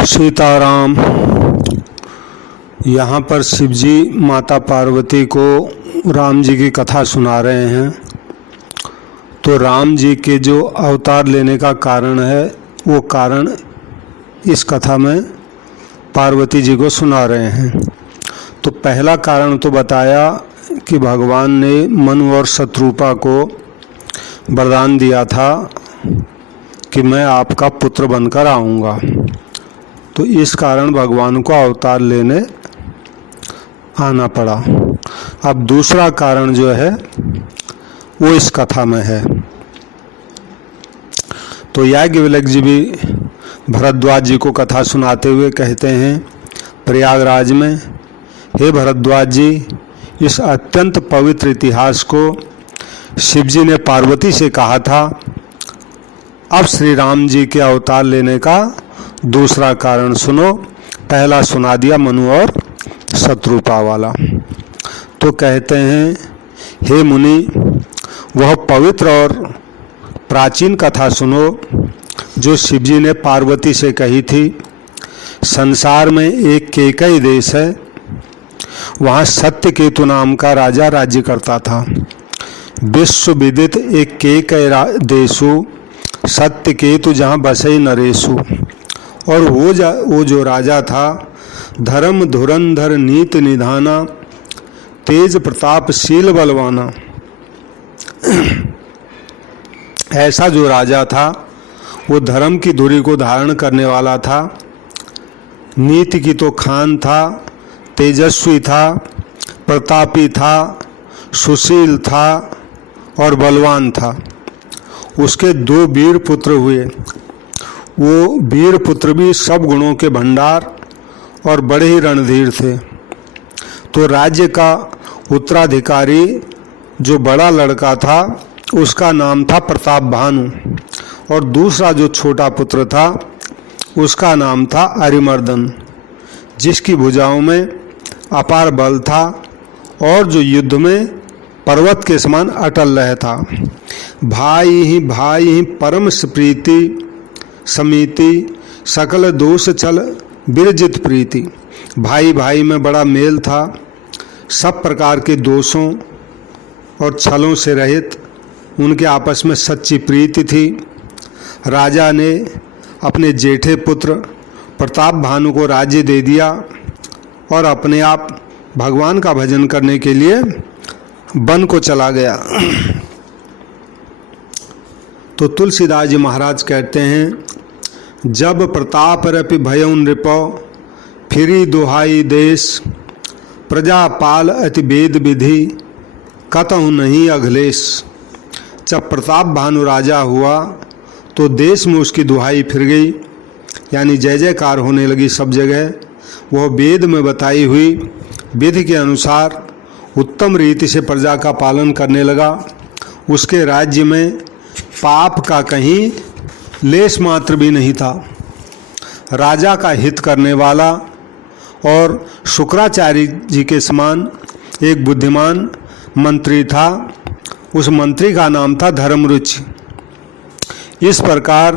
सीताराम। यहाँ पर शिवजी माता पार्वती को राम जी की कथा सुना रहे हैं। तो राम जी के जो अवतार लेने का कारण है वो कारण इस कथा में पार्वती जी को सुना रहे हैं। तो पहला कारण तो बताया कि भगवान ने मनु और शत्रुपा को वरदान दिया था कि मैं आपका पुत्र बनकर आऊँगा। तो इस कारण भगवान को अवतार लेने आना पड़ा। अब दूसरा कारण जो है वो इस कथा में है। तो याज्ञवल्क्य जी भी भरद्वाज जी को कथा सुनाते हुए कहते हैं प्रयागराज में, हे भरद्वाज जी, इस अत्यंत पवित्र इतिहास को शिवजी ने पार्वती से कहा था। अब श्री राम जी के अवतार लेने का दूसरा कारण सुनो। पहला सुना दिया मनु और शत्रुपा वाला। तो कहते हैं, हे मुनि, वह पवित्र और प्राचीन कथा सुनो जो शिवजी ने पार्वती से कही थी। संसार में एक केकई देश है, वहाँ सत्यकेतु नाम का राजा राज्य करता था। विश्व विदित एक केकई देशु सत्यकेतु जहाँ बसई नरेशु। और वो जो राजा था, धर्म धुरंधर नीत निधाना, तेज प्रतापशील बलवाना। ऐसा जो राजा था वो धर्म की धुरी को धारण करने वाला था, नीति की तो खान था, तेजस्वी था, प्रतापी था, सुशील था और बलवान था। उसके दो वीर पुत्र हुए। वो वीर पुत्र भी सब गुणों के भंडार और बड़े ही रणधीर थे। तो राज्य का उत्तराधिकारी जो बड़ा लड़का था उसका नाम था प्रताप भानु, और दूसरा जो छोटा पुत्र था उसका नाम था अरिमर्दन, जिसकी भुजाओं में अपार बल था और जो युद्ध में पर्वत के समान अटल रहता। भाई ही परम प्रीति समिति, सकल दोष छल बिरजित प्रीति। भाई भाई में बड़ा मेल था, सब प्रकार के दोषों और छलों से रहित उनके आपस में सच्ची प्रीति थी। राजा ने अपने जेठे पुत्र प्रताप भानु को राज्य दे दिया और अपने आप भगवान का भजन करने के लिए वन को चला गया। तो तुलसीदास जी महाराज कहते हैं, जब प्रताप रपि भयउ नृपौ, फिरी दुहाई देश, प्रजा पाल अति वेद विधि, कतहु नहीं अघलेश। जब प्रताप भानु राजा हुआ तो देश में उसकी दुहाई फिर गई, यानी जय जयकार होने लगी सब जगह। वह वेद में बताई हुई विधि के अनुसार उत्तम रीति से प्रजा का पालन करने लगा। उसके राज्य में पाप का कहीं लेश मात्र भी नहीं था। राजा का हित करने वाला और शुक्राचार्य जी के समान एक बुद्धिमान मंत्री था। उस मंत्री का नाम था धर्मरुचि। इस प्रकार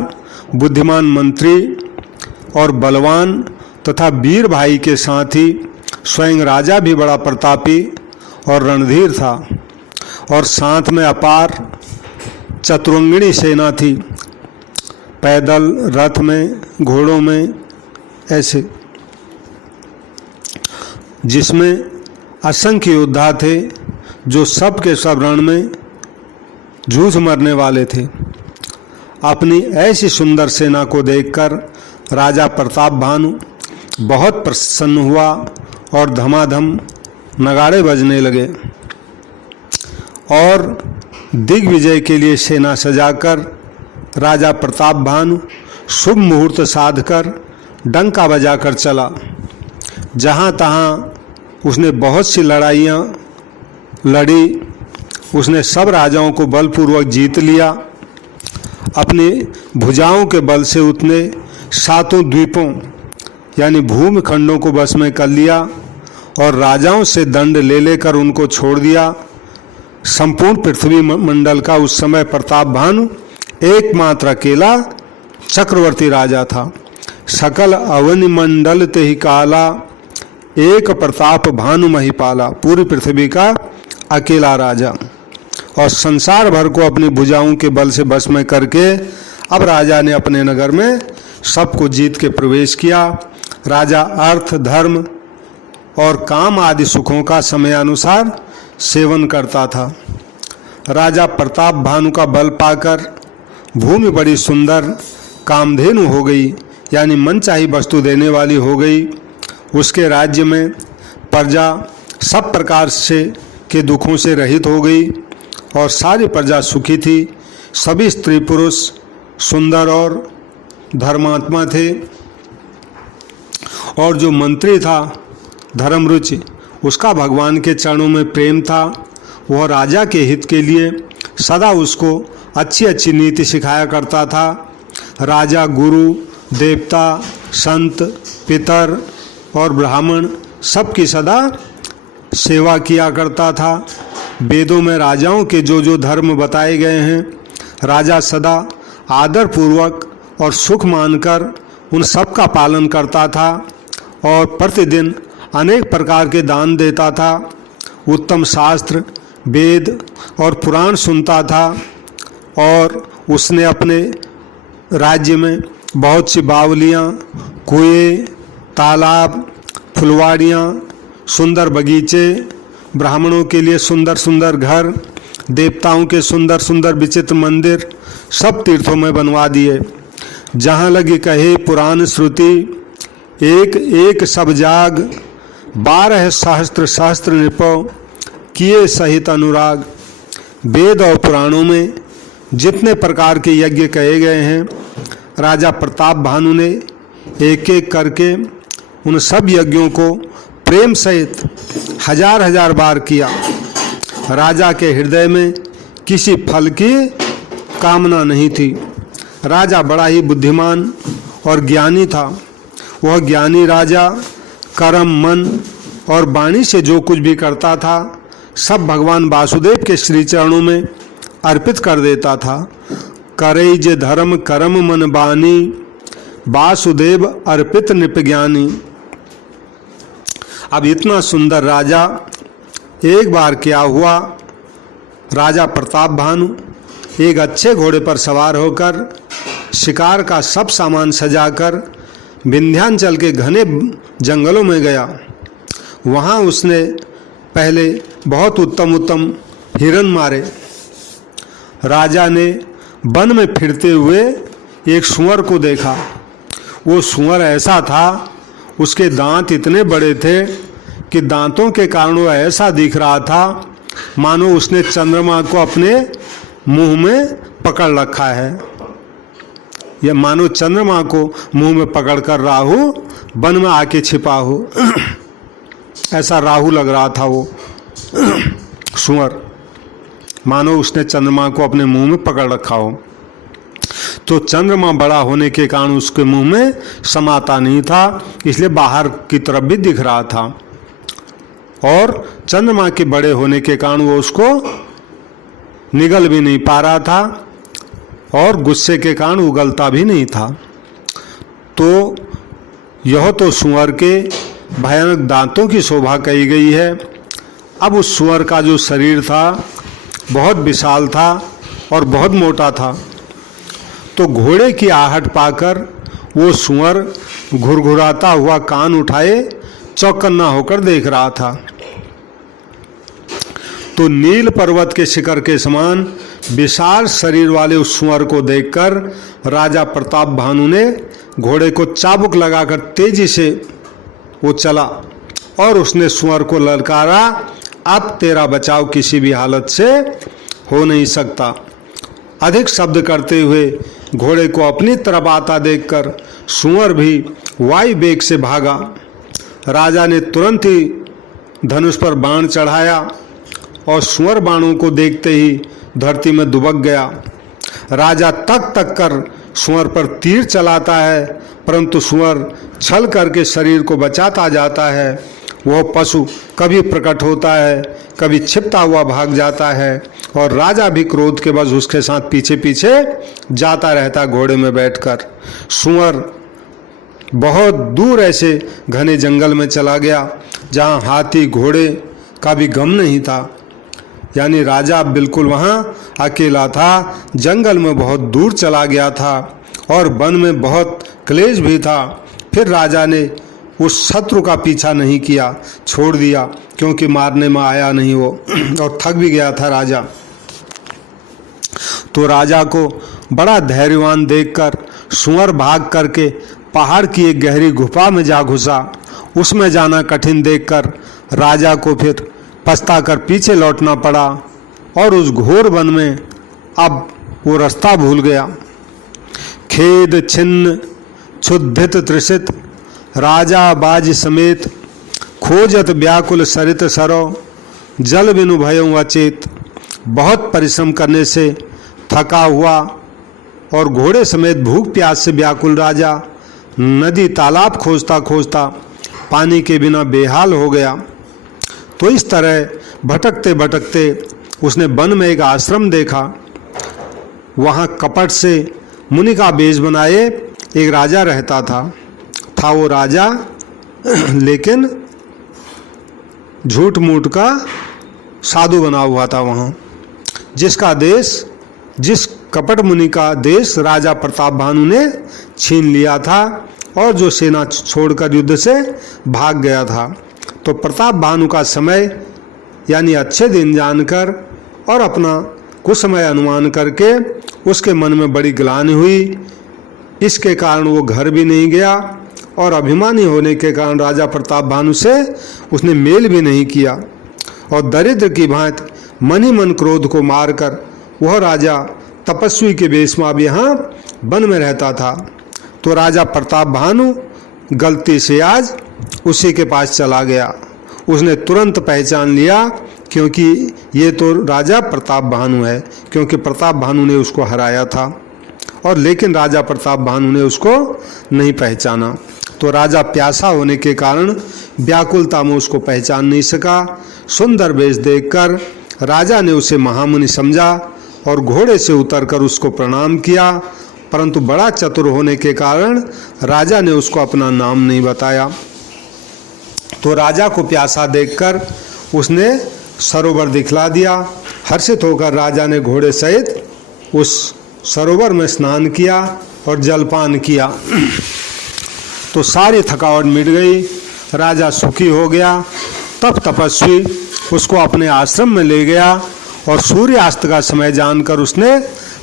बुद्धिमान मंत्री और बलवान तथा वीर भाई के साथ ही स्वयं राजा भी बड़ा प्रतापी और रणधीर था, और साथ में अपार चतुरंगिणी सेना थी, पैदल, रथ में, घोड़ों में, ऐसे, जिसमें असंख्य योद्धा थे जो सब के सब रण में जूझ मरने वाले थे। अपनी ऐसी सुंदर सेना को देखकर राजा प्रताप भानु बहुत प्रसन्न हुआ और धमाधम नगाड़े बजने लगे और दिग्विजय के लिए सेना सजाकर राजा प्रताप भानु शुभ मुहूर्त साधकर डंका बजाकर चला। जहाँ तहाँ उसने बहुत सी लड़ाइयाँ लड़ी। उसने सब राजाओं को बलपूर्वक जीत लिया। अपनी भुजाओं के बल से उसने सातों द्वीपों यानी भूमि खंडों को बस में कर लिया और राजाओं से दंड ले लेकर उनको छोड़ दिया। संपूर्ण पृथ्वी मंडल का उस समय प्रताप भानु एकमात्र अकेला चक्रवर्ती राजा था। सकल अवनि मंडल ते ही काला, एक प्रताप भानु महिपाला। पूरी पृथ्वी का अकेला राजा और संसार भर को अपनी भुजाओं के बल से बस में करके अब राजा ने अपने नगर में सबको जीत के प्रवेश किया। राजा अर्थ, धर्म और काम आदि सुखों का समयानुसार सेवन करता था। राजा प्रताप भानु का बल पाकर भूमि बड़ी सुंदर कामधेनु हो गई, यानी मनचाही वस्तु देने वाली हो गई। उसके राज्य में प्रजा सब प्रकार से के दुखों से रहित हो गई और सारी प्रजा सुखी थी। सभी स्त्री पुरुष सुंदर और धर्मात्मा थे और जो मंत्री था धर्मरुचि, उसका भगवान के चरणों में प्रेम था। वह राजा के हित के लिए सदा उसको अच्छी अच्छी नीति सिखाया करता था। राजा गुरु, देवता, संत, पितर और ब्राह्मण सबकी सदा सेवा किया करता था। वेदों में राजाओं के जो जो धर्म बताए गए हैं, राजा सदा आदर पूर्वक और सुख मानकर उन सब का पालन करता था और प्रतिदिन अनेक प्रकार के दान देता था। उत्तम शास्त्र, वेद और पुराण सुनता था और उसने अपने राज्य में बहुत सी बावलियाँ, कुएं, तालाब, फुलवाड़ियाँ, सुंदर बगीचे, ब्राह्मणों के लिए सुंदर सुंदर घर, देवताओं के सुंदर सुंदर विचित्र मंदिर सब तीर्थों में बनवा दिए। जहाँ लगी कहे पुराण श्रुति, एक एक सब जाग, 12 सहस्त्र सहस्त्र निपव, किए सहित अनुराग। वेद और पुराणों में जितने प्रकार के यज्ञ कहे गए हैं, राजा प्रताप भानु ने एक एक करके उन सब यज्ञों को प्रेम सहित हजार हजार बार किया। राजा के हृदय में किसी फल की कामना नहीं थी। राजा बड़ा ही बुद्धिमान और ज्ञानी था। वह ज्ञानी राजा कर्म, मन और वाणी से जो कुछ भी करता था सब भगवान वासुदेव के श्री चरणों में अर्पित कर देता था। करई जे धर्म कर्म मन बानी, वासुदेव अर्पित निप ज्ञानी। अब इतना सुंदर राजा, एक बार क्या हुआ, राजा प्रताप भानु एक अच्छे घोड़े पर सवार होकर शिकार का सब सामान सजाकर विंध्याचल के घने जंगलों में गया। वहाँ उसने पहले बहुत उत्तम उत्तम हिरण मारे। राजा ने वन में फिरते हुए एक सूअर को देखा। वो सूअर ऐसा था, उसके दांत इतने बड़े थे कि दांतों के कारण वो ऐसा दिख रहा था मानो उसने चंद्रमा को अपने मुंह में पकड़ रखा है, या मानो चंद्रमा को मुंह में पकड़कर राहु वन में आके छिपा हो। ऐसा राहु लग रहा था वो सूअर, मानो उसने चंद्रमा को अपने मुंह में पकड़ रखा हो। तो चंद्रमा बड़ा होने के कारण उसके मुंह में समाता नहीं था, इसलिए बाहर की तरफ भी दिख रहा था और चंद्रमा के बड़े होने के कारण वो उसको निगल भी नहीं पा रहा था और गुस्से के कारण उगलता भी नहीं था। तो यह तो सूअर के भयानक दांतों की शोभा कही गई है। अब उस सूअर का जो शरीर था बहुत विशाल था और बहुत मोटा था। तो घोड़े की आहट पाकर वो सूअर घुरघुराता हुआ कान उठाए चौकन्ना होकर देख रहा था। तो नील पर्वत के शिखर के समान विशाल शरीर वाले उस सूअर को देखकर राजा प्रताप भानु ने घोड़े को चाबुक लगाकर तेजी से वो चला और उसने सूअर को ललकारा, अब तेरा बचाव किसी भी हालत से हो नहीं सकता। अधिक शब्द करते हुए घोड़े को अपनी तरफ आता देखकर सूअर भी वायु वेग से भागा। राजा ने तुरंत ही धनुष पर बाण चढ़ाया और सूअर बाणों को देखते ही धरती में दुबक गया। राजा तक तक कर सूअर पर तीर चलाता है, परंतु सूअर छल करके शरीर को बचाता जाता है। वह पशु कभी प्रकट होता है, कभी छिपता हुआ भाग जाता है और राजा भी क्रोध के वश उसके साथ पीछे पीछे जाता रहता घोड़े में बैठकर। सूअर बहुत दूर ऐसे घने जंगल में चला गया जहाँ हाथी घोड़े का भी गम नहीं था। यानी राजा बिल्कुल वहाँ अकेला था, जंगल में बहुत दूर चला गया था और वन में बहुत क्लेश भी था। फिर राजा ने उस शत्रु का पीछा नहीं किया, छोड़ दिया, क्योंकि मारने में आया नहीं वो और थक भी गया था राजा। तो राजा को बड़ा धैर्यवान देखकर सुअर भाग करके पहाड़ की एक गहरी गुफा में जा घुसा। उसमें जाना कठिन देखकर राजा को फिर पछताकर पीछे लौटना पड़ा और उस घोर वन में अब वो रास्ता भूल गया। खेद छिन्न क्षुधित तृषित राजा बाज समेत खोजत व्याकुल सरित सरो जल बिनु भयं अचेत। बहुत परिश्रम करने से थका हुआ और घोड़े समेत भूख प्यास से व्याकुल राजा नदी तालाब खोजता खोजता पानी के बिना बेहाल हो गया। तो इस तरह भटकते भटकते उसने वन में एक आश्रम देखा। वहाँ कपट से मुनि का वेश बनाए एक राजा रहता था वो राजा लेकिन झूठ मूठ का साधु बना हुआ था वहाँ, जिसका देश, जिस कपट मुनि का देश राजा प्रताप भानु ने छीन लिया था और जो सेना छोड़कर युद्ध से भाग गया था। तो प्रताप भानु का समय यानी अच्छे दिन जानकर और अपना कुछ समय अनुमान करके उसके मन में बड़ी ग्लानि हुई। इसके कारण वो घर भी नहीं गया और अभिमानी होने के कारण राजा प्रताप भानु से उसने मेल भी नहीं किया और दरिद्र की भांति मन ही मन क्रोध को मारकर वह राजा तपस्वी के वेश में अब यहाँ वन में रहता था। तो राजा प्रताप भानु गलती से आज उसी के पास चला गया। उसने तुरंत पहचान लिया क्योंकि ये तो राजा प्रताप भानु है, क्योंकि प्रताप भानु ने उसको हराया था और लेकिन राजा प्रताप भानु ने उसको नहीं पहचाना। तो राजा प्यासा होने के कारण व्याकुलता में उसको पहचान नहीं सका। सुंदर वेश देखकर राजा ने उसे महामुनि समझा और घोड़े से उतरकर उसको प्रणाम किया, परंतु बड़ा चतुर होने के कारण राजा ने उसको अपना नाम नहीं बताया। तो राजा को प्यासा देखकर उसने सरोवर दिखला दिया। हर्षित होकर राजा ने घोड़े सहित उस सरोवर में स्नान किया और जलपान किया। तो सारी थकावट मिट गई, राजा सुखी हो गया। तब तपस्वी उसको अपने आश्रम में ले गया और सूर्यास्त का समय जानकर उसने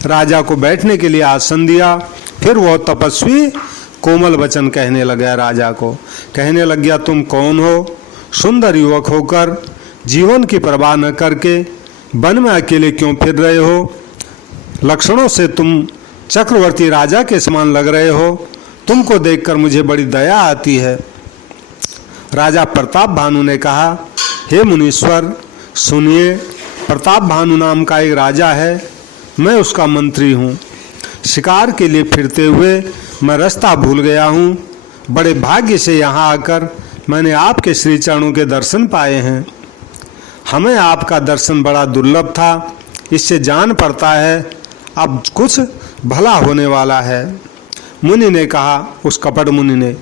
राजा को बैठने के लिए आसन दिया। फिर वह तपस्वी कोमल वचन कहने लगा, राजा को कहने लग गया, तुम कौन हो? सुंदर युवक होकर जीवन की परवाह न करके वन में अकेले क्यों फिर रहे हो? लक्षणों से तुम चक्रवर्ती राजा के समान लग रहे हो। तुमको देखकर मुझे बड़ी दया आती है। राजा प्रताप भानु ने कहा, हे मुनीश्वर सुनिए, प्रताप भानु नाम का एक राजा है, मैं उसका मंत्री हूँ। शिकार के लिए फिरते हुए मैं रास्ता भूल गया हूँ। बड़े भाग्य से यहाँ आकर मैंने आपके श्री चरणों के दर्शन पाए हैं। हमें आपका दर्शन बड़ा दुर्लभ था, इससे जान पड़ता है अब कुछ भला होने वाला है। मुनि ने कहा, उस कपट मुनि ने,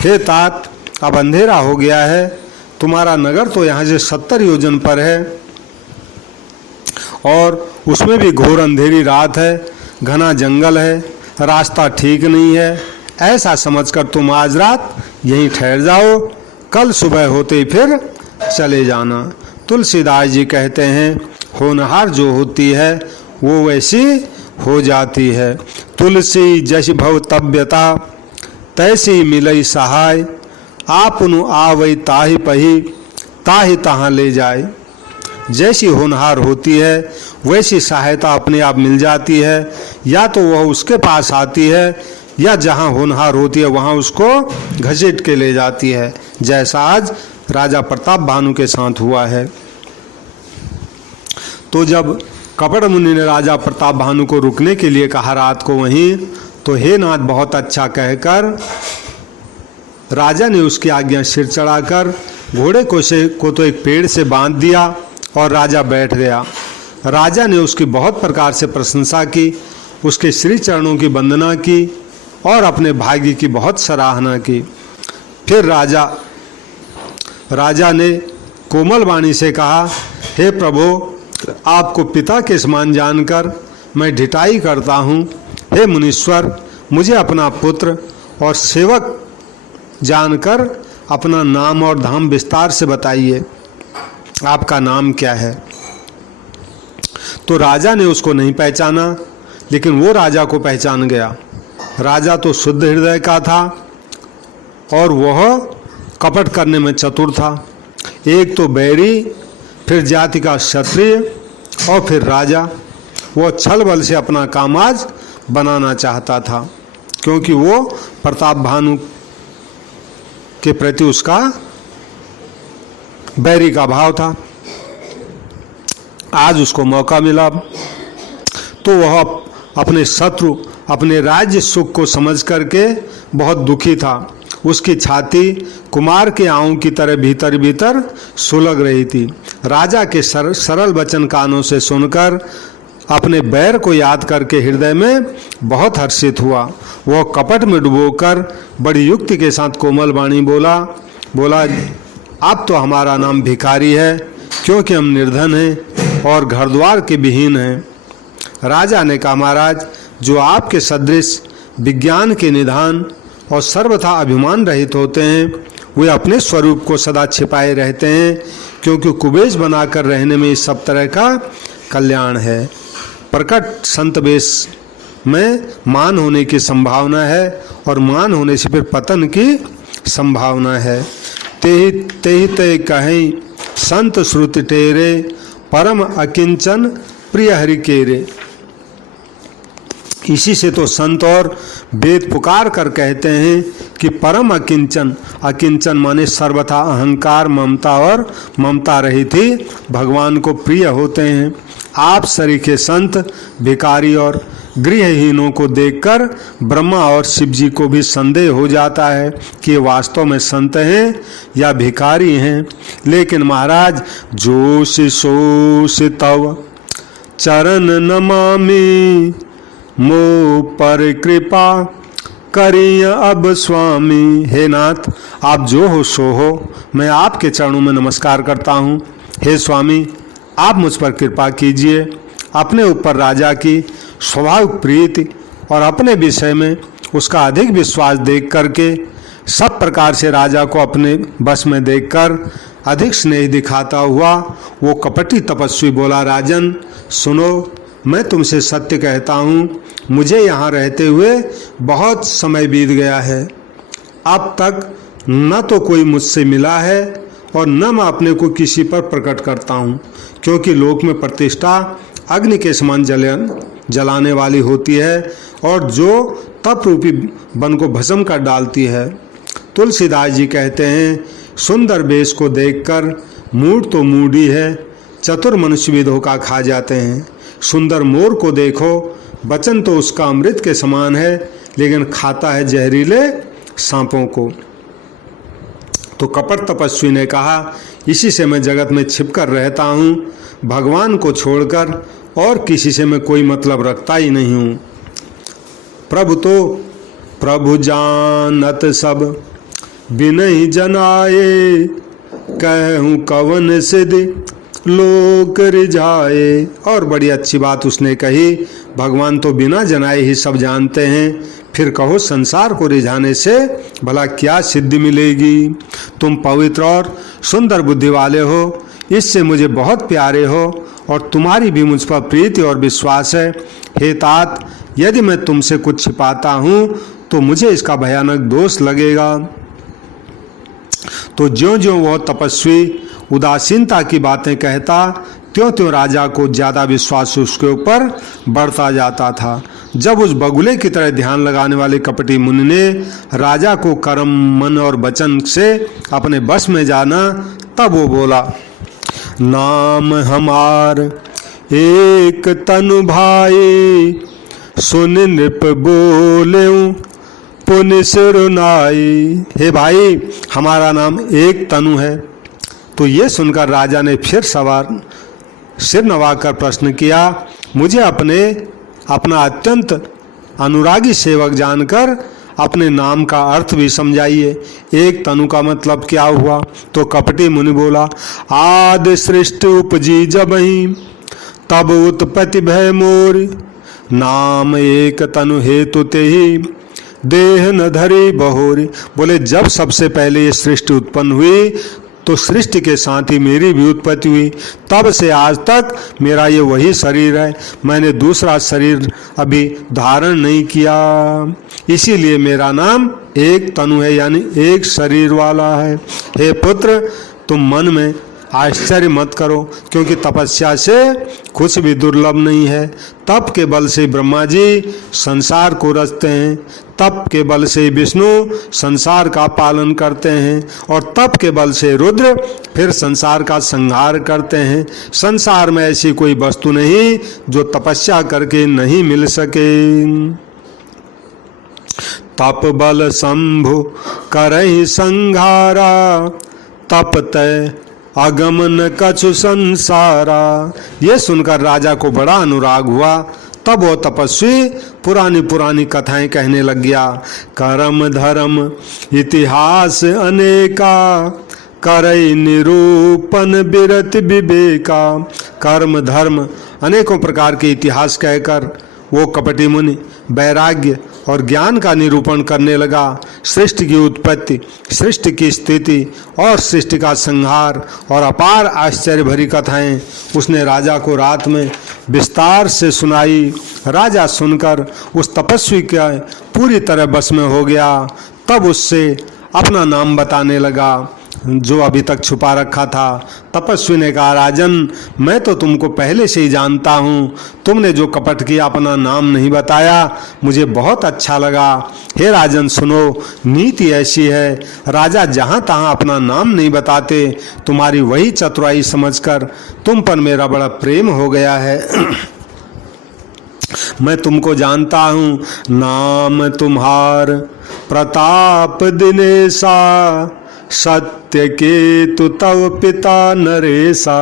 हे तात, अब अंधेरा हो गया है, तुम्हारा नगर तो यहाँ से 70 योजन पर है और उसमें भी घोर अंधेरी रात है, घना जंगल है, रास्ता ठीक नहीं है। ऐसा समझकर तुम आज रात यहीं ठहर जाओ, कल सुबह होते ही फिर चले जाना। तुलसीदास जी कहते हैं, होनहार जो होती है वो वैसी हो जाती है। तुलसी जस भव तव्यता तैसी मिलई सहाय, आपनु आवई ताहि पही ताहि तहाँ ले जाए। जैसी होनहार होती है वैसी सहायता अपने आप मिल जाती है, या तो वह उसके पास आती है या जहाँ होनहार होती है वहाँ उसको घसीट के ले जाती है, जैसा आज राजा प्रताप भानु के साथ हुआ है। तो जब कपट मुनि ने राजा प्रताप भानु को रुकने के लिए कहा रात को वहीं, तो हे नाथ बहुत अच्छा कहकर राजा ने उसकी आज्ञा सिर चढ़ाकर घोड़े को तो एक पेड़ से बांध दिया और राजा बैठ गया। राजा ने उसकी बहुत प्रकार से प्रशंसा की, उसके श्री चरणों की वंदना की और अपने भाग्य की बहुत सराहना की। फिर राजा ने कोमल वाणी से कहा, हे प्रभु, आपको पिता के समान जानकर मैं ढिठाई करता हूँ। हे मुनीश्वर, मुझे अपना पुत्र और सेवक जानकर अपना नाम और धाम विस्तार से बताइए। आपका नाम क्या है? तो राजा ने उसको नहीं पहचाना, लेकिन वो राजा को पहचान गया। राजा तो शुद्ध हृदय का था और वह कपट करने में चतुर था। एक तो बैरी, फिर जाति का क्षत्रिय और फिर राजा। वो छल बल से अपना कामाज बनाना चाहता था, क्योंकि वो प्रताप भानु के प्रति उसका बैरी का भाव था। आज उसको मौका मिला तो वह अपने शत्रु, अपने राज्य सुख को समझ करके बहुत दुखी था। उसकी छाती कुमार के आंव की तरह भीतर भीतर सुलग रही थी। राजा के सरल वचन कानों से सुनकर अपने बैर को याद करके हृदय में बहुत हर्षित हुआ। वह कपट में डुबोकर बड़ी युक्ति के साथ कोमल वाणी बोला, अब तो हमारा नाम भिखारी है, क्योंकि हम निर्धन हैं और घर द्वार के विहीन हैं। राजा ने कहा, महाराज, जो आपके सदृश विज्ञान के निधान और सर्वथा अभिमान रहित होते हैं, वे अपने स्वरूप को सदा छिपाए रहते हैं, क्योंकि कुबेज बनाकर रहने में इस सब तरह का कल्याण है। प्रकट संत वेश में मान होने की संभावना है और मान होने से फिर पतन की संभावना है। तेहि ते कहीं संत श्रुति टेरे, परम अकिंचन प्रिय हरि केरे। इसी से तो संत और वेद पुकार कर कहते हैं कि परम अकिंचन, अकिंचन माने सर्वथा अहंकार, ममता और ममता रहित ही भगवान को प्रिय होते हैं। आप सरीखे संत, भिखारी और गृहहीनों को देखकर ब्रह्मा और शिव जी को भी संदेह हो जाता है कि ये वास्तव में संत हैं या भिखारी हैं। लेकिन महाराज, जोश सोश तव चरण नमामि, मो पर कृपा करिय अब स्वामी। हे नाथ, आप जो हो सो हो, मैं आपके चरणों में नमस्कार करता हूँ। हे स्वामी, आप मुझ पर कृपा कीजिए। अपने ऊपर राजा की स्वाभाविक प्रीति और अपने विषय में उसका अधिक विश्वास देख करके, सब प्रकार से राजा को अपने बस में देखकर अधिक स्नेह दिखाता हुआ वो कपटी तपस्वी बोला, राजन सुनो, मैं तुमसे सत्य कहता हूँ, मुझे यहाँ रहते हुए बहुत समय बीत गया है। अब तक न तो कोई मुझसे मिला है और न मैं अपने को किसी पर प्रकट करता हूँ, क्योंकि लोक में प्रतिष्ठा अग्नि के समान जलाने वाली होती है और जो तप रूपी वन को भस्म कर डालती है। तुलसीदास जी कहते हैं, सुंदर वेश को देखकर मूढ़ तो मूढ़ी है, चतुर मनुष्य भी धोखा खा जाते हैं। सुंदर मोर को देखो, वचन तो उसका अमृत के समान है, लेकिन खाता है जहरीले सांपों को। तो कपट तपस्वी ने कहा, इसी से मैं जगत में छिपकर रहता हूँ, भगवान को छोड़कर और किसी से मैं कोई मतलब रखता ही नहीं हूँ। प्रभु जानत सब बिनहि जनाए, कहूँ कवन सिद्धि लोक रिझाए। और बड़ी अच्छी बात उसने कही, भगवान तो बिना जनाए ही सब जानते हैं, फिर कहो संसार को रिझाने से भला क्या सिद्धि मिलेगी। तुम पवित्र और सुंदर बुद्धि वाले हो, इससे मुझे बहुत प्यारे हो और तुम्हारी भी मुझ पर प्रीति और विश्वास है। हे तात, यदि मैं तुमसे कुछ छिपाता हूँ तो मुझे इसका भयानक दोष लगेगा। तो ज्यों ज्यों वह तपस्वी उदासीनता की बातें कहता, त्यों त्यों राजा को ज़्यादा विश्वास उसके ऊपर बढ़ता जाता था। जब उस बगुले की तरह ध्यान लगाने वाले कपटी मुनि ने राजा को कर्म, मन और वचन से अपने बस में जाना, तब वो बोला, नाम हमार एक तनु भाई, सुन नृप बोलेऊं पुनि सिरुनाई। हे भाई, हमारा नाम एक तनु है। तो ये सुनकर राजा ने फिर सिर नवाकर प्रश्न किया, मुझे अपना अत्यंत अनुरागी सेवक जानकर अपने नाम का अर्थ भी समझाइए। एक तनु का मतलब क्या हुआ? तो कपटी मुनि बोला, आदि सृष्टि उपजी जबहि तब उत्पत्ति भय मोर, नाम एक तनु हेतु तेहि देह न धरी बहोरी। बोले जब सबसे पहले ये सृष्टि उत्पन्न हुई तो सृष्टि के साथ ही मेरी भी उत्पत्ति हुई, तब से आज तक मेरा ये वही शरीर है, मैंने दूसरा शरीर अभी धारण नहीं किया, इसीलिए मेरा नाम एक तनु है, यानी एक शरीर वाला है। हे पुत्र, तुम मन में आश्चर्य मत करो, क्योंकि तपस्या से कुछ भी दुर्लभ नहीं है। तप के बल से ब्रह्मा जी संसार को रचते हैं, तप के बल से विष्णु संसार का पालन करते हैं, और तप के बल से रुद्र फिर संसार का संहार करते हैं। संसार में ऐसी कोई वस्तु नहीं जो तपस्या करके नहीं मिल सके। तप बल शंभु करहि संघारा, तप तय अगमन कछु संसारा। ये सुनकर राजा को बड़ा अनुराग हुआ। तब वो तपस्वी पुरानी पुरानी कथाएं कहने लग गया। कर्म धर्म इतिहास अनेका, करई निरूपण बिरत विवेका। कर्म धर्म अनेकों प्रकार के इतिहास कहकर वो कपटी मुनि वैराग्य और ज्ञान का निरूपण करने लगा। सृष्टि की उत्पत्ति, सृष्टि की स्थिति और सृष्टि का संहार और अपार आश्चर्य भरी कथाएं उसने राजा को रात में विस्तार से सुनाई। राजा सुनकर उस तपस्वी के पूरी तरह बस में हो गया। तब उससे अपना नाम बताने लगा जो अभी तक छुपा रखा था। तपस्वी ने कहा, राजन, मैं तो तुमको पहले से ही जानता हूँ, तुमने जो कपट किया अपना नाम नहीं बताया, मुझे बहुत अच्छा लगा। हे राजन सुनो, नीति ऐसी है, राजा जहाँ तहाँ अपना नाम नहीं बताते। तुम्हारी वही चतुराई समझकर तुम पर मेरा बड़ा प्रेम हो गया है। मैं तुमको जानता हूँ, नाम तुम्हार प्रताप दिनेशा, सत्य केतु तव पिता नरेशा।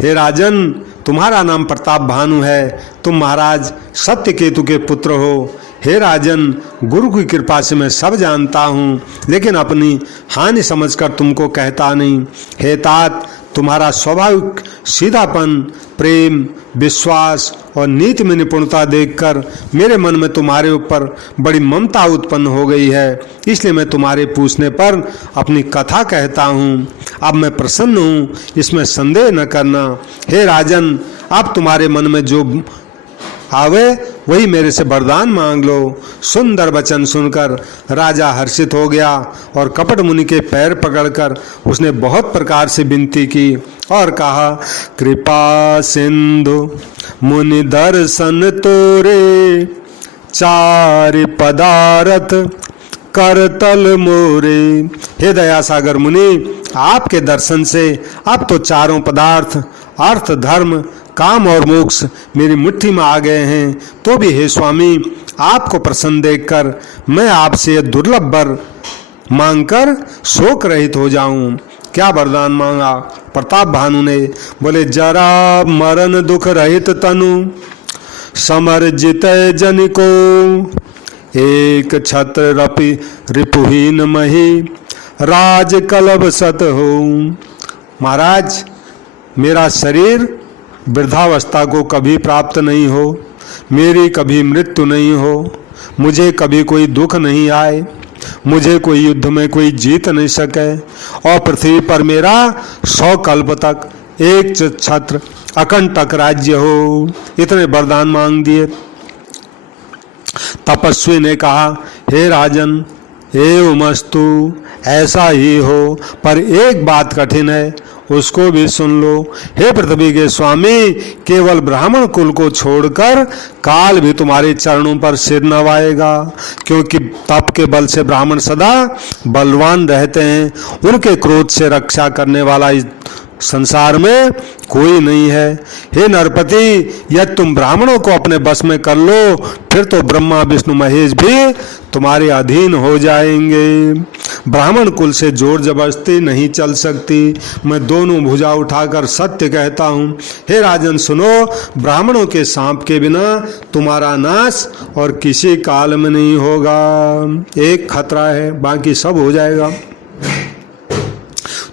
हे राजन, तुम्हारा नाम प्रताप भानु है, तुम महाराज सत्य केतु के पुत्र हो। हे राजन, गुरु की कृपा से मैं सब जानता हूँ, लेकिन अपनी हानि समझकर तुमको कहता नहीं। हे तात, तुम्हारा स्वाभाविक सीधापन, प्रेम, विश्वास और नीति में निपुणता देखकर मेरे मन में तुम्हारे ऊपर बड़ी ममता उत्पन्न हो गई है, इसलिए मैं तुम्हारे पूछने पर अपनी कथा कहता हूँ। अब मैं प्रसन्न हूँ, इसमें संदेह न करना। हे राजन, अब तुम्हारे मन में जो आवे वही मेरे से वरदान मांग लो। सुंदर वचन सुनकर राजा हर्षित हो गया और कपट मुनि के पैर पकड़कर उसने बहुत प्रकार से विनती की और कहा, कृपा सिंधु मुनि दर्शन तोरे, चार पदार्थ करतल मोरे। हे दया सागर मुनि, आपके दर्शन से अब तो चारों पदार्थ अर्थ, धर्म, काम और मोक्ष मेरी मुट्ठी में आ गए हैं। तो भी हे स्वामी, आपको प्रसन्न देखकर मैं आपसे यह दुर्लभ वर मांगकर शोक रहित हो जाऊं। क्या वरदान मांगा? प्रताप भानु ने बोले, जरा मरण दुख रहित तनु, समर्जित जन को, एक छत्र रपि रिपुहीन मही, राज कलभ सत हो। महाराज, मेरा शरीर वृद्धावस्था को कभी प्राप्त नहीं हो, मेरी कभी मृत्यु नहीं हो, मुझे कभी कोई दुख नहीं आए, मुझे कोई युद्ध में कोई जीत नहीं सके, और पृथ्वी पर मेरा 100 कल्प तक एक छत्र अकंटक राज्य हो। इतने वरदान मांग दिए। तपस्वी ने कहा, हे राजन, एवमस्तु, ऐसा ही हो, पर एक बात कठिन है, उसको भी सुन लो। हे पृथ्वी के स्वामी, केवल ब्राह्मण कुल को छोड़कर काल भी तुम्हारे चरणों पर सिर नवाएगा, क्योंकि तप के बल से ब्राह्मण सदा बलवान रहते हैं। उनके क्रोध से रक्षा करने वाला इस संसार में कोई नहीं है। हे नरपति, यदि तुम ब्राह्मणों को अपने बस में कर लो, फिर तो ब्रह्मा विष्णु महेश भी तुम्हारे अधीन हो जाएंगे। ब्राह्मण कुल से जोर जबरदस्ती नहीं चल सकती। मैं दोनों भुजा उठाकर सत्य कहता हूँ। हे राजन सुनो, ब्राह्मणों के सांप के बिना तुम्हारा नाश और किसी काल में नहीं होगा। एक खतरा है, बाकी सब हो जाएगा।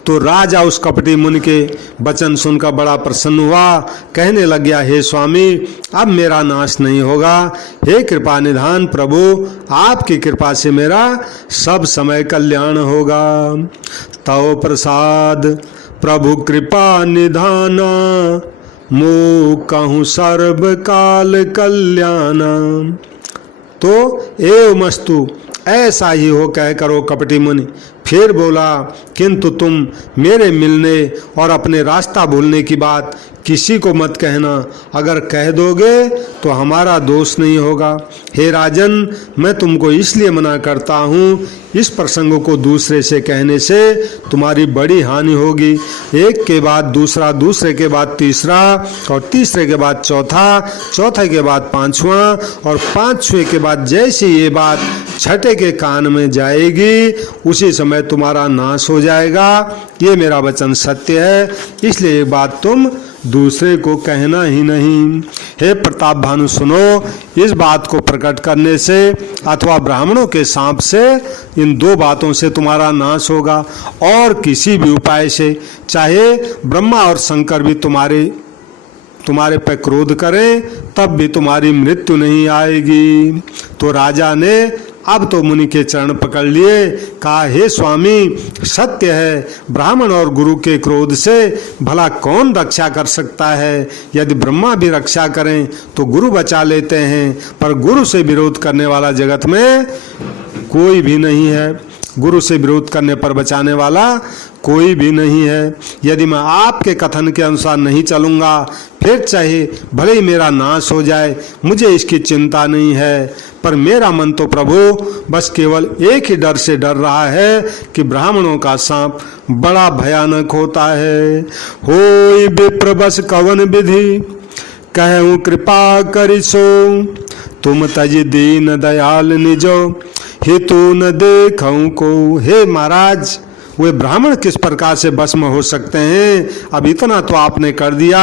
तो राजा उस कपटी मुनि के वचन सुनकर बड़ा प्रसन्न हुआ, कहने लग गया, हे स्वामी, अब मेरा नाश नहीं होगा। हे कृपा निधान प्रभु, आपकी कृपा से मेरा सब समय कल्याण होगा। तव प्रसाद प्रभु कृपा निधाना, मो कहूँ सर्व काल कल्याण। तो एवमस्तु, ऐसा ही हो कह करो कपटी मुनि फिर बोला, किंतु तुम मेरे मिलने और अपने रास्ता भूलने की बात किसी को मत कहना। अगर कह दोगे तो हमारा दोष नहीं होगा। हे राजन, मैं तुमको इसलिए मना करता हूँ, इस प्रसंग को दूसरे से कहने से तुम्हारी बड़ी हानि होगी। एक के बाद दूसरा, दूसरे के बाद तीसरा, और तीसरे के बाद चौथा, चौथे के बाद पांचवा, और पांचवें के बाद जैसे ये बात छठे के कान में जाएगी, उसी समय तुम्हारा नाश हो जाएगा। ये मेरा वचन सत्य है, इसलिए ये बात तुम दूसरे को कहना ही नहीं। हे प्रताप भानु सुनो, इस बात को प्रकट करने से अथवा ब्राह्मणों के सांप से, इन दो बातों से तुम्हारा नाश होगा। और किसी भी उपाय से, चाहे ब्रह्मा और शंकर भी तुम्हारे पे क्रोध करें, तब भी तुम्हारी मृत्यु नहीं आएगी। तो राजा ने अब तो मुनि के चरण पकड़ लिए, कहा, हे स्वामी, सत्य है, ब्राह्मण और गुरु के क्रोध से भला कौन रक्षा कर सकता है। यदि ब्रह्मा भी रक्षा करें तो गुरु बचा लेते हैं, पर गुरु से विरोध करने वाला जगत में कोई भी नहीं है। गुरु से विरोध करने पर बचाने वाला कोई भी नहीं है। यदि मैं आपके कथन के अनुसार नहीं चलूँगा, फिर चाहे भले ही मेरा नाश हो जाए, मुझे इसकी चिंता नहीं है। पर मेरा मन तो प्रभु बस केवल एक ही डर से डर रहा है कि ब्राह्मणों का सांप बड़ा भयानक होता है। होय विप्र बस कवन विधि, कहूँ कृपा करिसो, तुम तज दीन दयाल निजो, हेतु न देखूं को। हे महाराज, वे ब्राह्मण किस प्रकार से भस्म हो सकते हैं? अब इतना तो आपने कर दिया,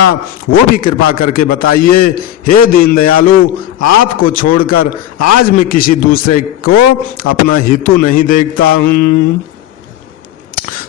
वो भी कृपा करके बताइए। हे दीन दयालु, आपको छोड़कर आज मैं किसी दूसरे को अपना हेतु नहीं देखता हूँ।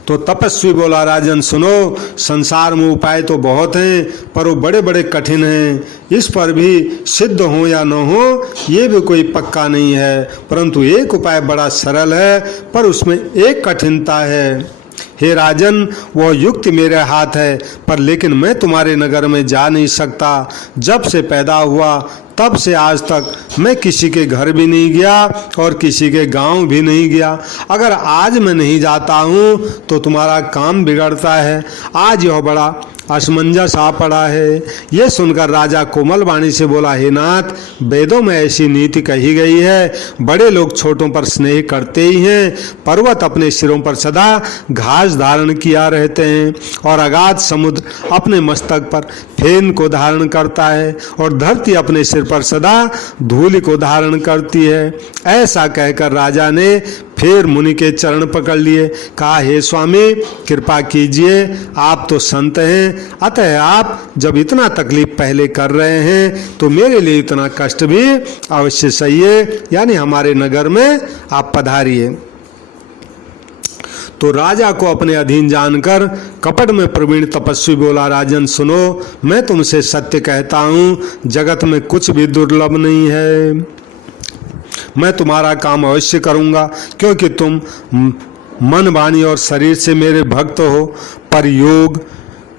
तो तपस्वी बोला, राजन सुनो, संसार में उपाय तो बहुत हैं, पर वो बड़े बड़े कठिन हैं। इस पर भी सिद्ध हो या न हो, ये भी कोई पक्का नहीं है। परंतु एक उपाय बड़ा सरल है, पर उसमें एक कठिनता है। हे राजन, वह युक्ति मेरे हाथ है, पर लेकिन मैं तुम्हारे नगर में जा नहीं सकता। जब से पैदा हुआ तब से आज तक मैं किसी के घर भी नहीं गया और किसी के गांव भी नहीं गया। अगर आज मैं नहीं जाता हूँ तो तुम्हारा काम बिगड़ता है। आज यह बड़ा असमंजस आ पड़ा है। यह सुनकर राजा कोमल वाणी से बोला, हे नाथ, वेदों में ऐसी नीति कही गई है, बड़े लोग छोटों पर स्नेह करते ही हैं। पर्वत अपने सिरों पर सदा घास धारण किया रहते हैं, और अगाध समुद्र अपने मस्तक पर फेन को धारण करता है, और धरती अपने सिर पर सदा धूलि को धारण करती है। ऐसा कहकर राजा ने फिर मुनि के चरण पकड़ लिए, कहा, हे स्वामी, कृपा कीजिए, आप तो संत हैं, अतः आप जब इतना तकलीफ पहले कर रहे हैं तो मेरे लिए इतना कष्ट भी अवश्य सही है, यानी हमारे नगर में आप पधारिए। तो राजा को अपने अधीन जानकर कपट में प्रवीण तपस्वी बोला, राजन सुनो, मैं तुमसे सत्य कहता हूँ, जगत में कुछ भी दुर्लभ नहीं है। मैं तुम्हारा काम अवश्य करूँगा, क्योंकि तुम मन वाणी और शरीर से मेरे भक्त हो। पर योग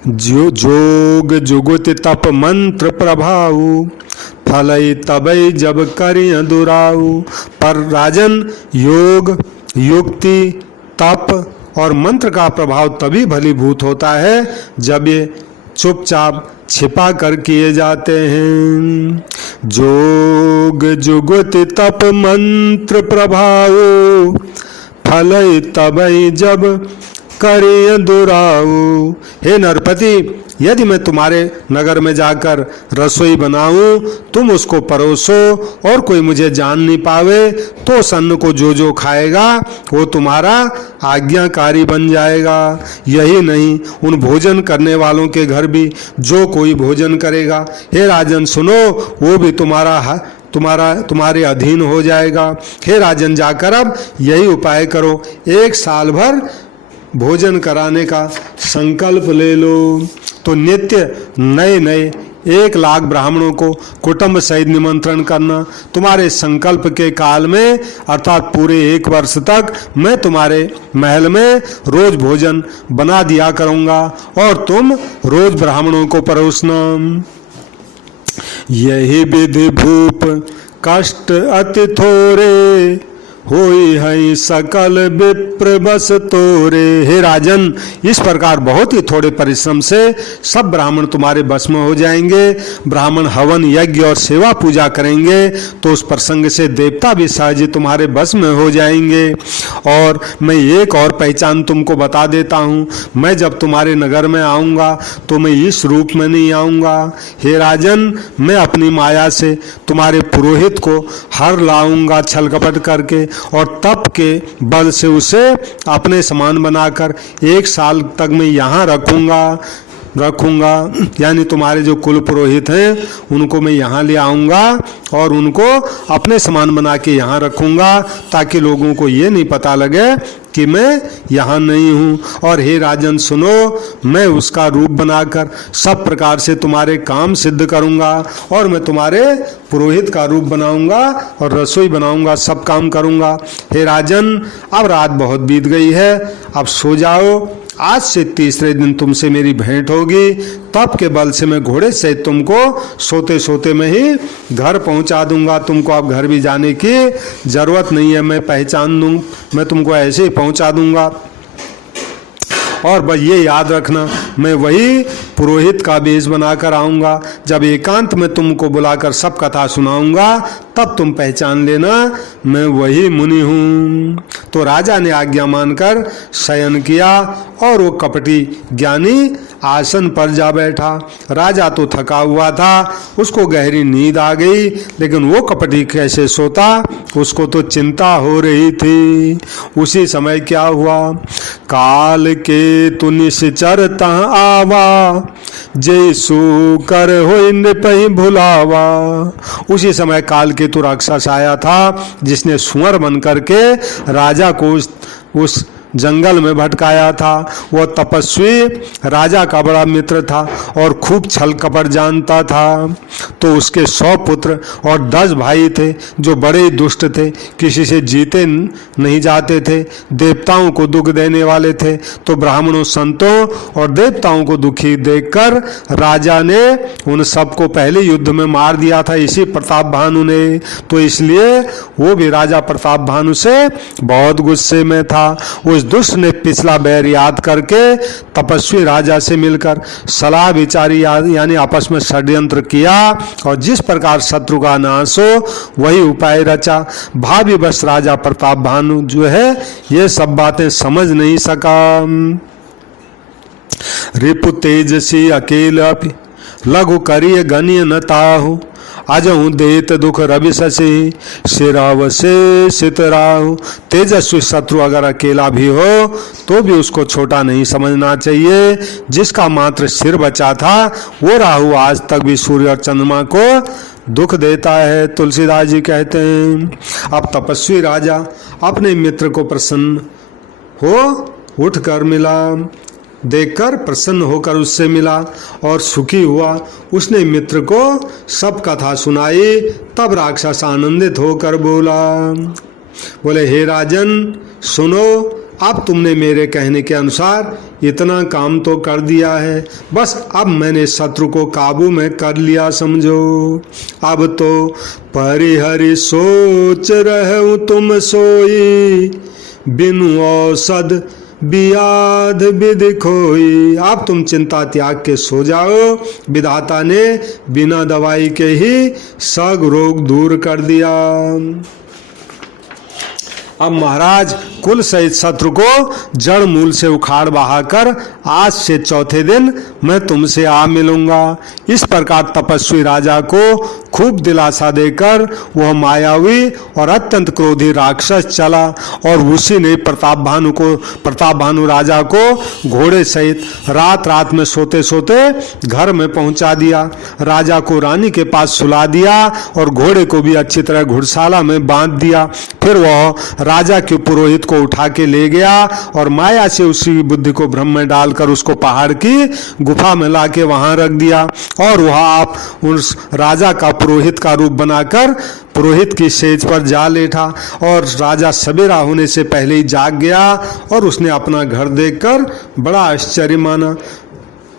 जोग जुगुत तप मंत्र प्रभाव, फलई तबई जब करिय दुराऊ। पर राजन, योग, युक्ति, तप और मंत्र का प्रभाव तभी भलीभूत होता है जब ये चुपचाप छिपा कर किए जाते हैं। जोग जुगुत तप मंत्र प्रभाव, फलई तबई जब करिय दुराऊ। हे नरपति, यदि मैं तुम्हारे नगर में जाकर रसोई बनाऊं, तुम उसको परोसो और कोई मुझे जान नहीं पावे, तो उस अन्न को जो जो खाएगा वो तुम्हारा आज्ञाकारी बन जाएगा। यही नहीं, उन भोजन करने वालों के घर भी जो कोई भोजन करेगा, हे राजन सुनो, वो भी तुम्हारे अधीन हो जाएगा। हे राजन, जाकर अब यही उपाय करो, 1 साल भर भोजन कराने का संकल्प ले लो। तो नित्य नए नए 1 लाख ब्राह्मणों को कुटुंब सहित निमंत्रण करना। तुम्हारे संकल्प के काल में अर्थात पूरे 1 वर्ष तक मैं तुम्हारे महल में रोज भोजन बना दिया करूँगा और तुम रोज ब्राह्मणों को परोसना। यही विधि भूप कष्ट अति थोरे, होई है सकल विप्र बस तोरे। हे राजन, इस प्रकार बहुत ही थोड़े परिश्रम से सब ब्राह्मण तुम्हारे बस में हो जाएंगे। ब्राह्मण हवन यज्ञ और सेवा पूजा करेंगे तो उस प्रसंग से देवता भी सहज तुम्हारे बस में हो जाएंगे। और मैं एक और पहचान तुमको बता देता हूँ, मैं जब तुम्हारे नगर में आऊँगा तो मैं इस रूप में नहीं आऊँगा। हे राजन, मैं अपनी माया से तुम्हारे पुरोहित को हर लाऊंगा छल कपट करके, और तप के बल से उसे अपने समान बनाकर 1 साल तक मैं यहाँ रखूंगा। यानी तुम्हारे जो कुल पुरोहित हैं उनको मैं यहाँ ले आऊँगा और उनको अपने समान बना के यहाँ रखूँगा, ताकि लोगों को ये नहीं पता लगे कि मैं यहाँ नहीं हूँ। और हे राजन सुनो, मैं उसका रूप बनाकर सब प्रकार से तुम्हारे काम सिद्ध करूँगा, और मैं तुम्हारे पुरोहित का रूप बनाऊँगा और रसोई बनाऊँगा, सब काम करूँगा। हे राजन, अब रात बहुत बीत गई है, अब सो जाओ। आज से 3रे दिन तुमसे मेरी भेंट होगी। तप के बल से मैं घोड़े से तुमको सोते सोते में ही घर पहुंचा दूंगा। तुमको अब घर भी जाने की जरूरत नहीं है, मैं पहचान दूं, मैं तुमको ऐसे ही पहुंचा दूंगा। और बस ये याद रखना, मैं वही पुरोहित का वेश बनाकर आऊँगा। जब एकांत में तुमको बुलाकर सब कथा सुनाऊंगा तब तुम पहचान लेना मैं वही मुनि हूँ। तो राजा ने आज्ञा मानकर शयन किया और वो कपटी ज्ञानी आसन पर जा बैठा। राजा तो थका हुआ था, उसको गहरी नींद आ गई, लेकिन वो कपटी कैसे सोता उसको तो चिंता हो रही थी। उसी समय क्या हुआ, काल के तु निश्चर तह आवा, जैसु कर होई नृपहि भुलावा। उसी समय काल केतु राक्षस आया था, जिसने सुअर बन करके राजा को उस जंगल में भटकाया था। वह तपस्वी राजा का बड़ा मित्र था और खूब छल कपट जानता था। तो उसके 100 पुत्र और 10 भाई थे जो बड़े दुष्ट थे, किसी से जीते नहीं जाते थे, देवताओं को दुख देने वाले थे। तो ब्राह्मणों, संतों और देवताओं को दुखी देखकर राजा ने उन सबको पहले युद्ध में मार दिया था, इसी प्रताप भानु ने। तो इसलिए वो भी राजा प्रताप भानु से बहुत गुस्से में था। उस दुष्ट ने पिछला बैर याद करके तपस्वी राजा से मिलकर सलाह विचारी यानी आपस में षड्यंत्र किया, और जिस प्रकार शत्रु का नाश हो वही उपाय रचा। भावी बस राजा प्रताप भानु जो है ये सब बातें समझ नहीं सका। रिपु तेजसी अकेला लघु करिय गण्य न ताहु, अजहु देत दुख रवि शशि सिरावसे सितराहु। तेजस्वी शत्रु अगर अकेला भी हो तो भी उसको छोटा नहीं समझना चाहिए। जिसका मात्र सिर बचा था वो राहु आज तक भी सूर्य और चंद्रमा को दुख देता है, तुलसीदास जी कहते हैं। अब तपस्वी राजा अपने मित्र को प्रसन्न हो उठकर मिला, देखकर प्रसन्न होकर उससे मिला और सुखी हुआ। उसने मित्र को सब कथा सुनाई। तब राक्षस आनंदित होकर बोले, हे राजन सुनो, अब तुमने मेरे कहने के अनुसार इतना काम तो कर दिया है, बस अब मैंने शत्रु को काबू में कर लिया समझो। अब तो परिहरि सोच रहूं तुम सोई, बिनु औषध बियाद विधि खोई। आप तुम चिंता त्याग के सो जाओ, विधाता ने बिना दवाई के ही सब रोग दूर कर दिया। अब महाराज कुल सहित शत्रु को जड़ मूल से उखाड़ बहाकर आज से चौथे दिन मैं तुमसे आ मिलूंगा। इस प्रकार तपस्वी राजा को खूब दिलासा देकर वह मायावी और अत्यंत क्रोधी राक्षस चला और उसी ने प्रताप भानु राजा को घोड़े सहित रात रात में सोते सोते घर में पहुंचा दिया। राजा को रानी के पास सुला दिया और घोड़े को भी अच्छी तरह घुड़शाला में बांध दिया। फिर वह राजा के पुरोहित को उठा के ले गया और माया से उसी बुद्धि को भ्रम में डालकर उसको पहाड़ की गुफा में लाके वहां रख दिया और वह आप उस राजा का पुरोहित का रूप बनाकर पुरोहित की सेज पर जा लेटा और राजा सवेरा होने से पहले ही जाग गया और उसने अपना घर देखकर बड़ा आश्चर्य माना।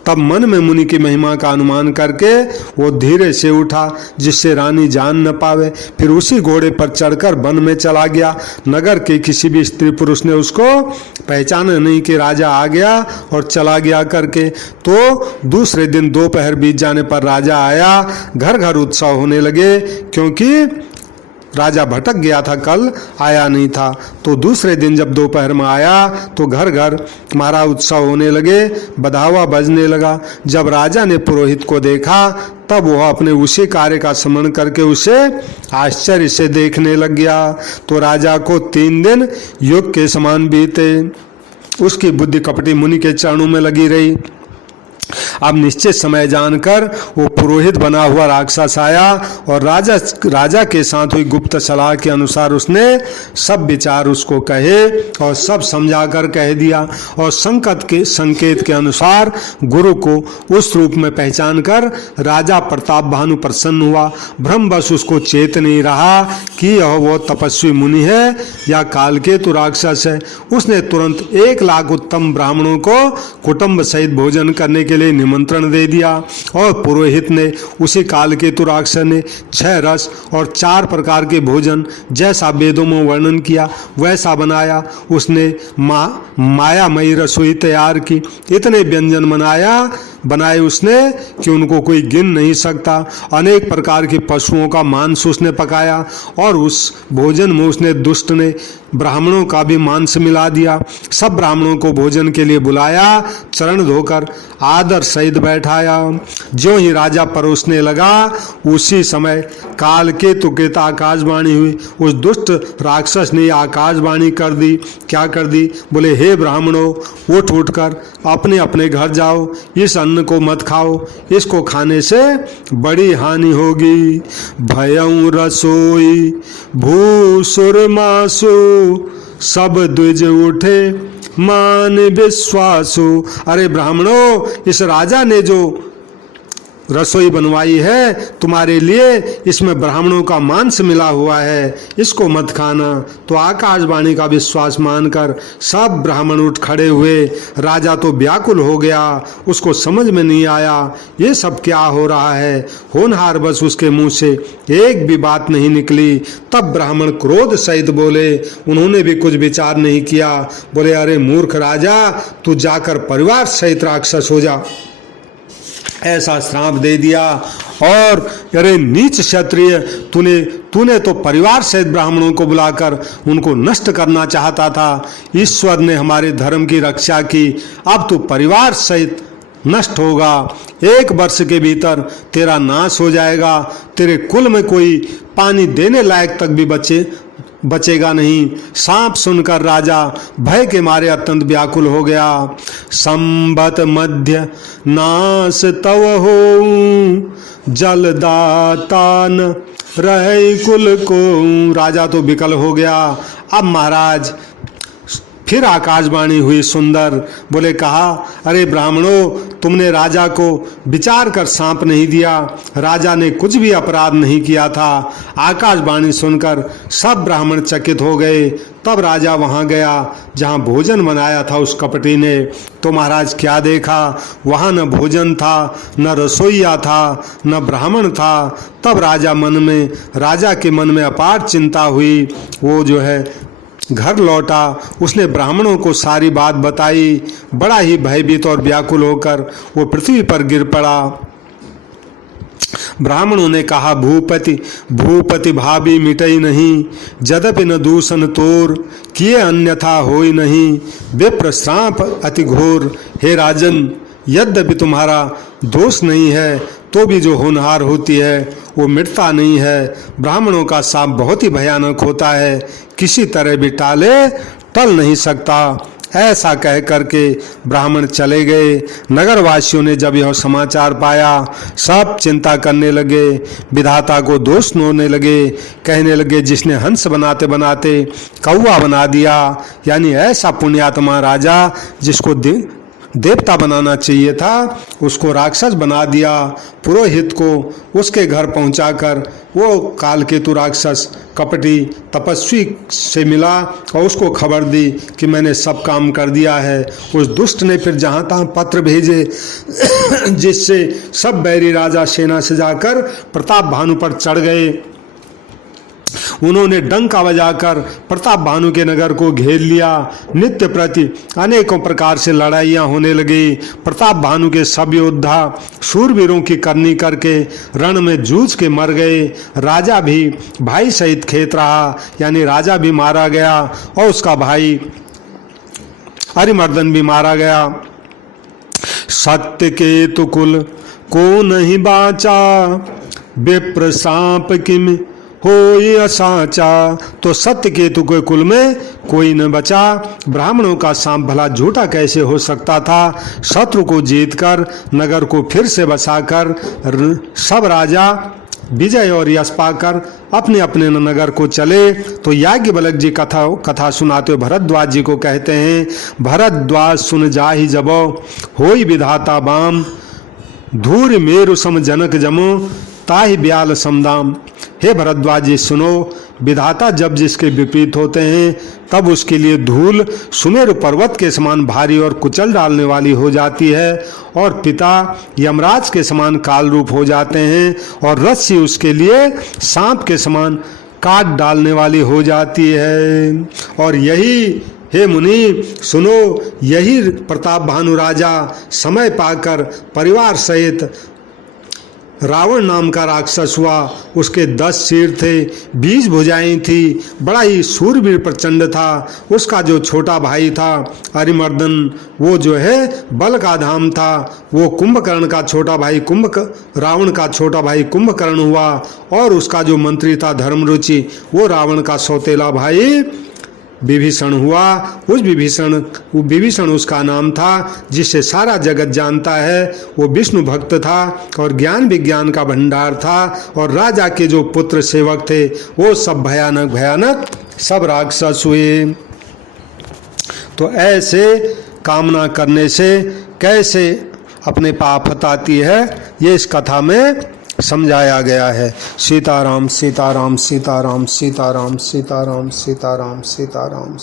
तब मन में मुनि की महिमा का अनुमान करके वो धीरे से उठा जिससे रानी जान न पावे। फिर उसी घोड़े पर चढ़कर वन में चला गया। नगर के किसी भी स्त्री पुरुष ने उसको पहचाना नहीं कि राजा आ गया और चला गया करके। तो दूसरे दिन दोपहर बीत जाने पर राजा आया। घर घर उत्सव होने लगे क्योंकि राजा भटक गया था, कल आया नहीं था। तो दूसरे दिन जब दोपहर में आया तो घर घर मारा उत्सव होने लगे, बधावा बजने लगा। जब राजा ने पुरोहित को देखा तब वह अपने उसी कार्य का स्मरण करके उसे आश्चर्य से देखने लग गया। तो राजा को 3 दिन युग के समान बीते। उसकी बुद्धि कपटी मुनि के चरणों में लगी रही। अब निश्चित समय जानकर वो पुरोहित बना हुआ राक्षस आया और राजा के साथ हुई गुप्त सलाह के अनुसार उसने सब विचार उसको कहे और सब समझाकर कह दिया और संकेत के अनुसार गुरु को उस रूप में पहचान कर राजा प्रताप भानु प्रसन्न हुआ। भ्रमवश उसको चेत नहीं रहा कि यह वो तपस्वी मुनि है या कालकेतु राक्षस है। उसने तुरंत 1 लाख उत्तम ब्राह्मणों को कुटुंब सहित भोजन करने के लिए निमंत्रण दे दिया और पुरोहित ने उसी कालकेतु राक्षस ने 6 रस और 4 प्रकार के भोजन जैसा वेदों में वर्णन किया वैसा बनाया। उसने मायामयी रसोई तैयार की। इतने व्यंजन बनाए उसने कि उनको कोई गिन नहीं सकता। अनेक प्रकार के पशुओं का मांस उसने पकाया और उस भोजन में उसने दुष्ट ने ब्राह्मणों का भी मांस मिला दिया। सब ब्राह्मणों को भोजन के लिए बुलाया, चरण धोकर आदर सहित बैठाया। जो ही राजा परोसने लगा उसी समय कालकेतु की आकाशवाणी हुई। उस दुष्ट राक्षस ने आकाशवाणी कर दी। क्या कर दी? बोले, हे ब्राह्मणों, उठ कर अपने अपने घर जाओ, इस अन्न को मत खाओ, इसको खाने से बड़ी हानि होगी। भयं रसोई भूसुर मासु सब द्विज उठे मान विश्वासु। अरे ब्राह्मणों, इस राजा ने जो रसोई बनवाई है तुम्हारे लिए, इसमें ब्राह्मणों का मांस मिला हुआ है, इसको मत खाना। तो आकाशवाणी का विश्वास मानकर सब ब्राह्मण उठ खड़े हुए। राजा तो व्याकुल हो गया, उसको समझ में नहीं आया ये सब क्या हो रहा है। होनहार बस उसके मुंह से एक भी बात नहीं निकली। तब ब्राह्मण क्रोध सहित बोले, उन्होंने भी कुछ विचार नहीं किया। बोले, अरे मूर्ख राजा, तू जाकर परिवार सहित राक्षस हो जा। ऐसा श्राप दे दिया। और अरे नीच क्षत्रिय, तूने तो परिवार सहित ब्राह्मणों को बुलाकर उनको नष्ट करना चाहता था। ईश्वर ने हमारे धर्म की रक्षा की, अब तू परिवार सहित नष्ट होगा। 1 वर्ष के भीतर तेरा नाश हो जाएगा। तेरे कुल में कोई पानी देने लायक तक भी बचेगा नहीं। सांप सुनकर राजा भय के मारे अत्यंत व्याकुल हो गया। संबत मध्य नाश तव हो जलदातान रहे कुल को। राजा तो विकल हो गया। अब महाराज फिर आकाशवाणी हुई सुंदर। बोले, कहा, अरे ब्राह्मणों, तुमने राजा को विचार कर सांप नहीं दिया। राजा ने कुछ भी अपराध नहीं किया था। आकाशवाणी सुनकर सब ब्राह्मण चकित हो गए। तब राजा वहां गया जहां भोजन बनाया था उस कपटी ने। तो महाराज क्या देखा, वहां न भोजन था, न रसोईया था, न ब्राह्मण था। तब राजा के मन में अपार चिंता हुई। वो जो है घर लौटा। उसने ब्राह्मणों को सारी बात बताई। बड़ा ही भयभीत और व्याकुल होकर वो पृथ्वी पर गिर पड़ा। ब्राह्मणों ने कहा, भूपति भूपति भाभी मिटई नहीं, यद्यपि न दूषण तोर, किए अन्यथा होई नहीं, विप्र श्राप अति घोर। हे राजन, यद्यपि तुम्हारा दोष नहीं है तो भी जो होनहार होती है वो मिटता नहीं है। ब्राह्मणों का शाप बहुत ही भयानक होता है, किसी तरह भी टाले टल नहीं सकता। ऐसा कह करके ब्राह्मण चले गए। नगरवासियों ने जब यह समाचार पाया, सब चिंता करने लगे, विधाता को दोष ढूंढने लगे, कहने लगे जिसने हंस बनाते बनाते कौवा बना दिया, यानी ऐसा पुण्यात्मा राजा जिसको देवता बनाना चाहिए था उसको राक्षस बना दिया। पुरोहित को उसके घर पहुंचाकर वो कालकेतु राक्षस कपटी तपस्वी से मिला और उसको खबर दी कि मैंने सब काम कर दिया है। उस दुष्ट ने फिर जहाँ तहाँ पत्र भेजे जिससे सब बैरी राजा सेना से जाकर प्रताप भानु पर चढ़ गए। उन्होंने डंका बजाकर प्रताप भानु के नगर को घेर लिया। नित्य प्रति अनेकों प्रकार से लड़ाइयाँ होने लगी। प्रताप भानु के सब योद्धा शूरवीरों की करनी करके रण में जूझ के मर गए। राजा भी भाई सहित खेत रहा, यानी राजा भी मारा गया और उसका भाई अरिमर्दन भी मारा गया। सत्य केतु कुल को नहीं बाचा, विप्र सांप किम हो ये साचा। तो सत्य केतु के कुल में कोई न बचा। ब्राह्मणों का सांप भला झूठा कैसे हो सकता था। शत्रु को जीतकर नगर को फिर से बसाकर सब राजा विजय और यश पाकर अपने अपने नगर को चले। तो याज्ञवल्क्य जी कथा सुनाते हुए भरद्वाज जी को कहते हैं, भरद्वाज सुन जाहि जबो, होई विधाता बाम, धूर मेरु सम जनक जमो, ताहि ब्याल समदाम। हे भरद्वाज जी सुनो, विधाता जब जिसके विपरीत होते हैं तब उसके लिए धूल सुमेरु पर्वत के समान भारी और कुचल डालने वाली हो जाती है, और पिता यमराज के समान काल रूप हो जाते हैं, और रस्सी उसके लिए सांप के समान काट डालने वाली हो जाती है। और यही, हे मुनि सुनो, यही प्रताप भानु राजा समय पाकर परिवार सहित रावण नाम का राक्षस हुआ। उसके 10 सिर थे, 20 भुजाएं थी, बड़ा ही शूरवीर प्रचंड था। उसका जो छोटा भाई था अरिमर्दन, वो जो है बल का धाम था। वो कुंभकर्ण का छोटा भाई रावण का छोटा भाई कुंभकर्ण हुआ, और उसका जो मंत्री था धर्मरुचि, वो रावण का सौतेला भाई विभीषण हुआ। उस विभीषण उसका नाम था, जिसे सारा जगत जानता है। वो विष्णु भक्त था और ज्ञान विज्ञान का भंडार था, और राजा के जो पुत्र सेवक थे वो सब भयानक भयानक सब राक्षस हुए। तो ऐसे कामना करने से कैसे अपने पाप हटाती है, ये इस कथा में समझाया गया है। सीताराम सीताराम सीताराम सीताराम सीताराम सीताराम सीताराम।